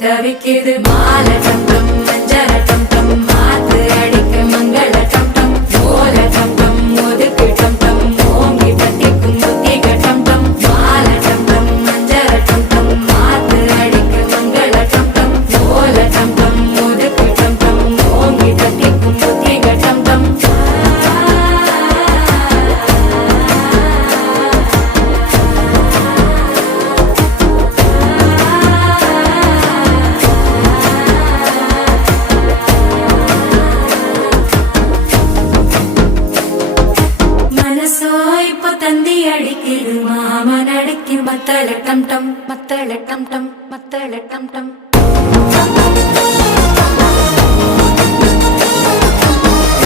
தவிக்குது மால டம் டம் மஞ்சள டம் டம் மாத்து அடிக்க மங்கள டம் டம் ஓல டம் டம் ஒதுக்கு டம் டம் ஓங்கி தட்டிக்கும் புத்திக டம் டம் மால டம் டம் மஞ்சள டம் டம் மாத்து அடிக்க மங்கள டம் டம் ஓல டம் டம் ஒதுக்கு டம் டம் ஓங்கி தட்டிக்கும் புத்திக டம் டம் தந்தி அடிக்குது மாமன் அடிக்கு மத்தள டம் டம் மத்தள டம் டம் மத்தள டம் டம்